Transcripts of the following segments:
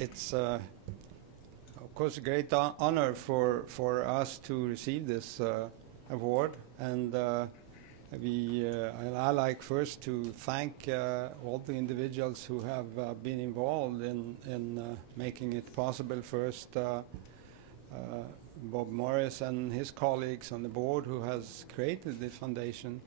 it's of course a great honor for us to receive this award, and I like first to thank all the individuals who have been involved in making it possible. First, Bob Morris and his colleagues on the board who has created the foundation,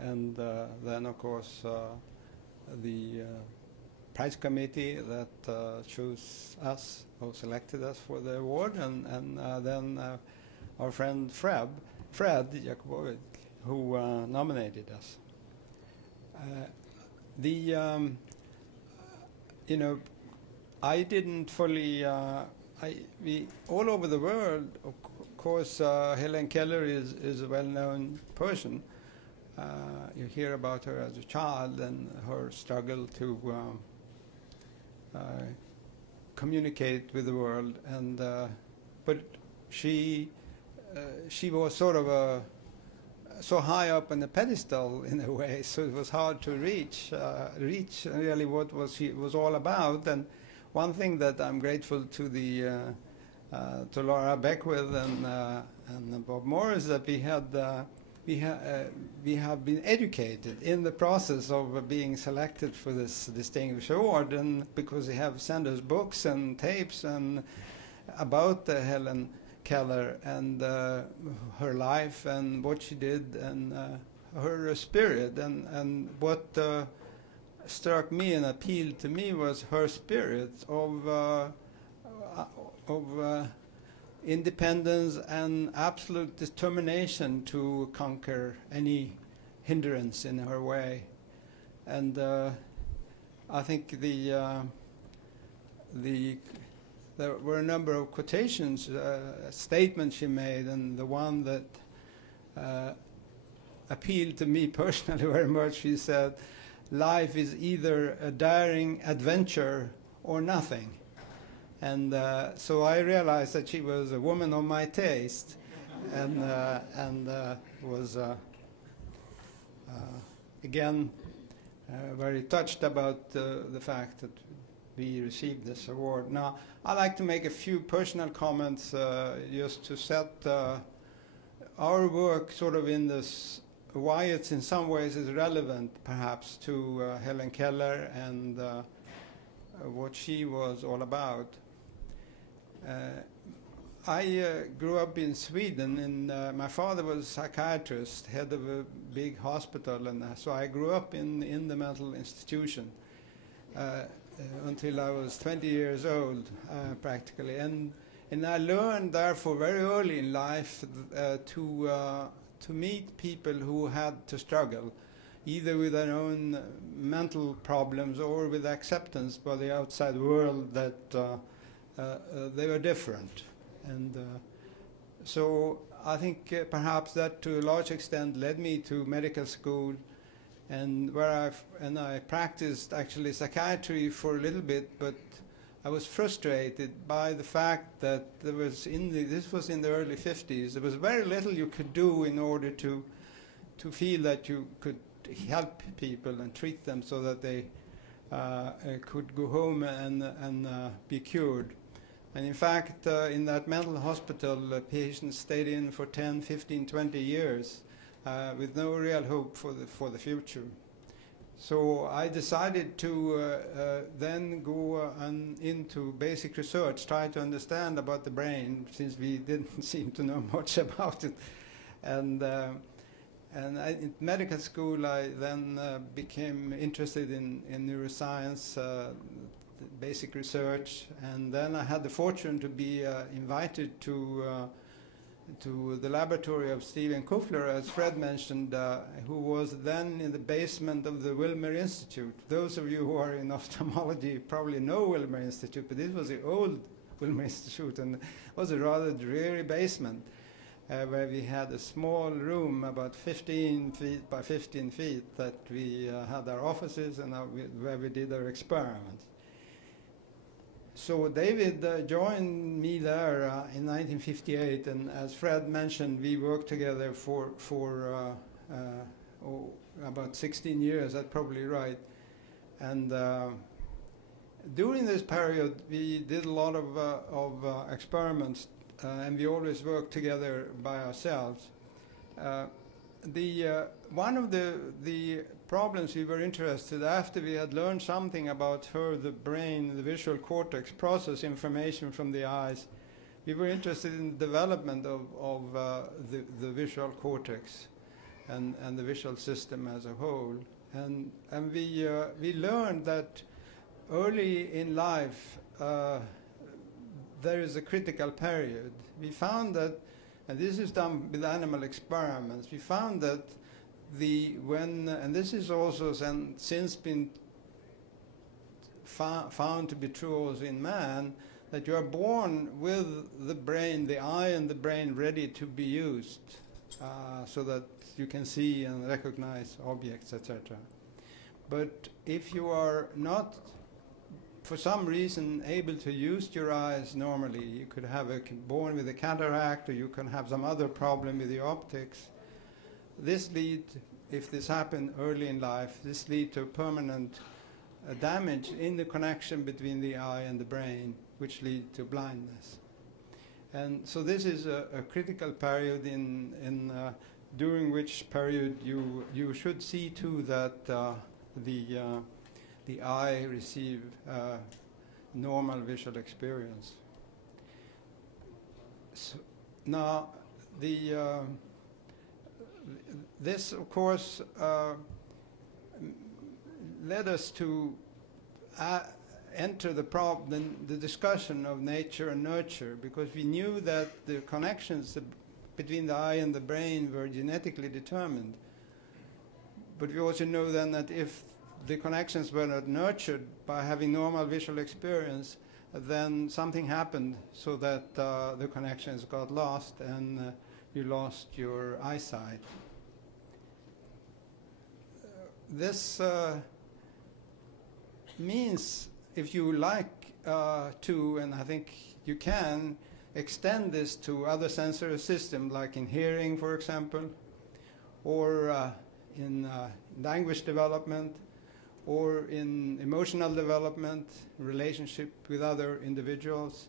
and then of course the prize committee that chose us, who selected us for the award, and then our friend Fred Jakubovic, who nominated us. I didn't fully. We all over the world, of course, Helen Keller is a well-known person. You hear about her as a child and her struggle to communicate with the world, and but she was sort of so high up on the pedestal in a way, so it was hard to reach really what she was all about. And one thing that I'm grateful to to Laura Beckwith and Bob Morris, that we have been educated in the process of being selected for this distinguished award, and because they have sent us books and tapes and about Helen Keller and her life and what she did and her spirit, and what struck me and appealed to me was her spirit of independence and absolute determination to conquer any hindrance in her way. And I think there were a number of quotations, statements she made, and the one that appealed to me personally very much, she said, "Life is either a daring adventure or nothing." And so I realized that she was a woman of my taste, and was again very touched about the fact that we received this award. Now, I'd like to make a few personal comments just to set our work sort of in this, why it's in some ways is relevant perhaps to Helen Keller and what she was all about. I grew up in Sweden, and my father was a psychiatrist, head of a big hospital, and so I grew up in the mental institution until I was 20 years old, practically. And I learned, therefore, very early in life to meet people who had to struggle, either with their own mental problems or with acceptance by the outside world that they were different. And so I think perhaps that to a large extent led me to medical school, and where I practiced actually psychiatry for a little bit, but I was frustrated by the fact that there was this was in the early 50s, there was very little you could do in order to feel that you could help people and treat them so that they could go home and be cured. And in fact, in that mental hospital, patients stayed in for 10, 15, 20 years with no real hope for the future. So I decided to then go into basic research, try to understand about the brain, since we didn't seem to know much about it. And in medical school, I then became interested in neuroscience, basic research, and then I had the fortune to be invited to the laboratory of Stephen Kufler, as Fred mentioned, who was then in the basement of the Wilmer Institute. Those of you who are in ophthalmology probably know Wilmer Institute, but this was the old Wilmer Institute, and it was a rather dreary basement where we had a small room about 15 feet by 15 feet that we had our offices and where we did our experiments. So David joined me there in 1958, and as Fred mentioned, we worked together for about 16 years. That's probably right. And during this period, we did a lot of experiments, and we always worked together by ourselves. One of the problems we were interested after we had learned something about how the brain, the visual cortex, process information from the eyes, we were interested in the development of the visual cortex and the visual system as a whole. And we learned that early in life there is a critical period. We found that, and this is done with animal experiments, we found that and this is also since been found to be true also in man, that you are born with the brain, the eye and the brain ready to be used, so that you can see and recognize objects, etc. But if you are not, for some reason, able to use your eyes normally, you could have born with a cataract, or you can have some other problem with your optics. This if this happened early in life, this lead to permanent damage in the connection between the eye and the brain, which lead to blindness. And so this is a critical period during which period you should see too that the eye receive normal visual experience. So now this of course led us to enter the discussion of nature and nurture, because we knew that the connections between the eye and the brain were genetically determined. But we also know then that if the connections were not nurtured by having normal visual experience, then something happened so that the connections got lost and you lost your eyesight. This means, if you like to, and I think you can, extend this to other sensory systems, like in hearing, for example, or in language development, or in emotional development, relationship with other individuals,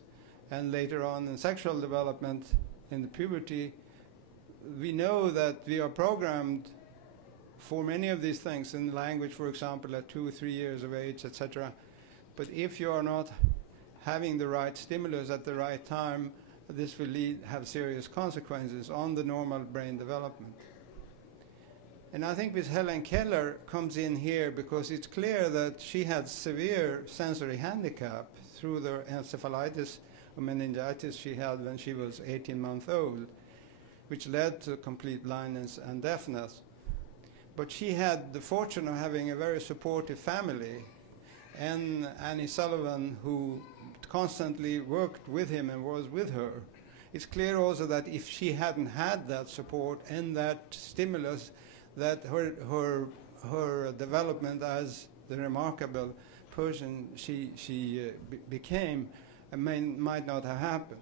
and later on in sexual development in the puberty. We know that we are programmed for many of these things in language, for example, at 2 or 3 years of age, etc. But if you are not having the right stimulus at the right time, this will have serious consequences on the normal brain development. And I think with Helen Keller comes in here, because it's clear that she had severe sensory handicap through the encephalitis or meningitis she had when she was 18 months old, which led to complete blindness and deafness. But she had the fortune of having a very supportive family, and Annie Sullivan, who constantly worked with him and was with her. It's clear also that if she hadn't had that support and that stimulus, that her development as the remarkable person she became might not have happened.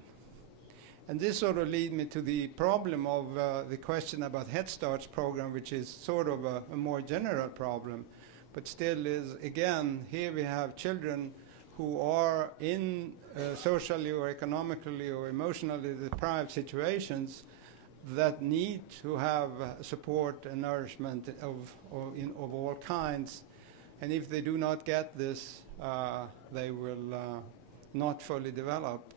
And this sort of leads me to the problem of the question about Head Start's program, which is sort of a more general problem, but still is, again, here we have children who are in socially or economically or emotionally deprived situations that need to have support and nourishment of all kinds. And if they do not get this, they will not fully develop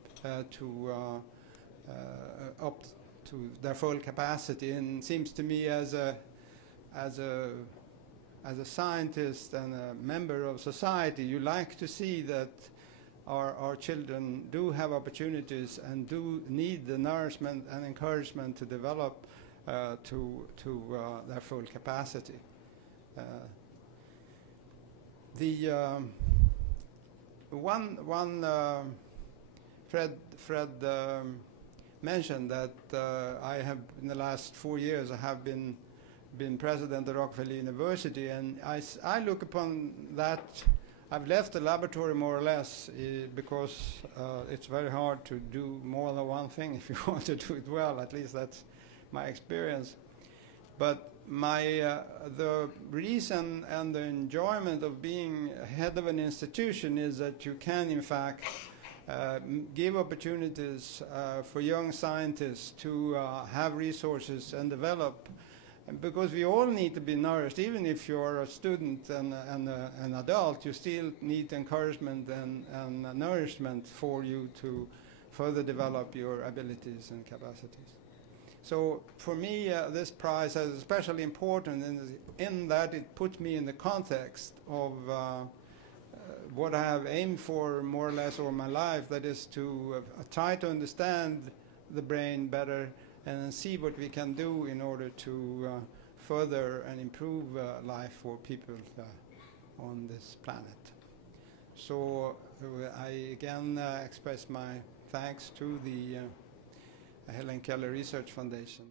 up to their full capacity. And it seems to me, as a scientist and a member of society, you like to see that our children do have opportunities and do need the nourishment and encouragement to develop to their full capacity. Fred mentioned that I have, in the last 4 years, I have been president of Rockefeller University, and I look upon that. I've left the laboratory more or less because it's very hard to do more than one thing if you want to do it well. At least that's my experience. But the reason and the enjoyment of being head of an institution is that you can, in fact, give opportunities for young scientists to have resources and develop, because we all need to be nourished. Even if you're a student and an adult, you still need encouragement and nourishment for you to further develop your abilities and capacities. So for me, this prize is especially important in that it puts me in the context of what I have aimed for more or less all my life, that is to try to understand the brain better and see what we can do in order to further and improve life for people on this planet. So I again express my thanks to the Helen Keller Research Foundation.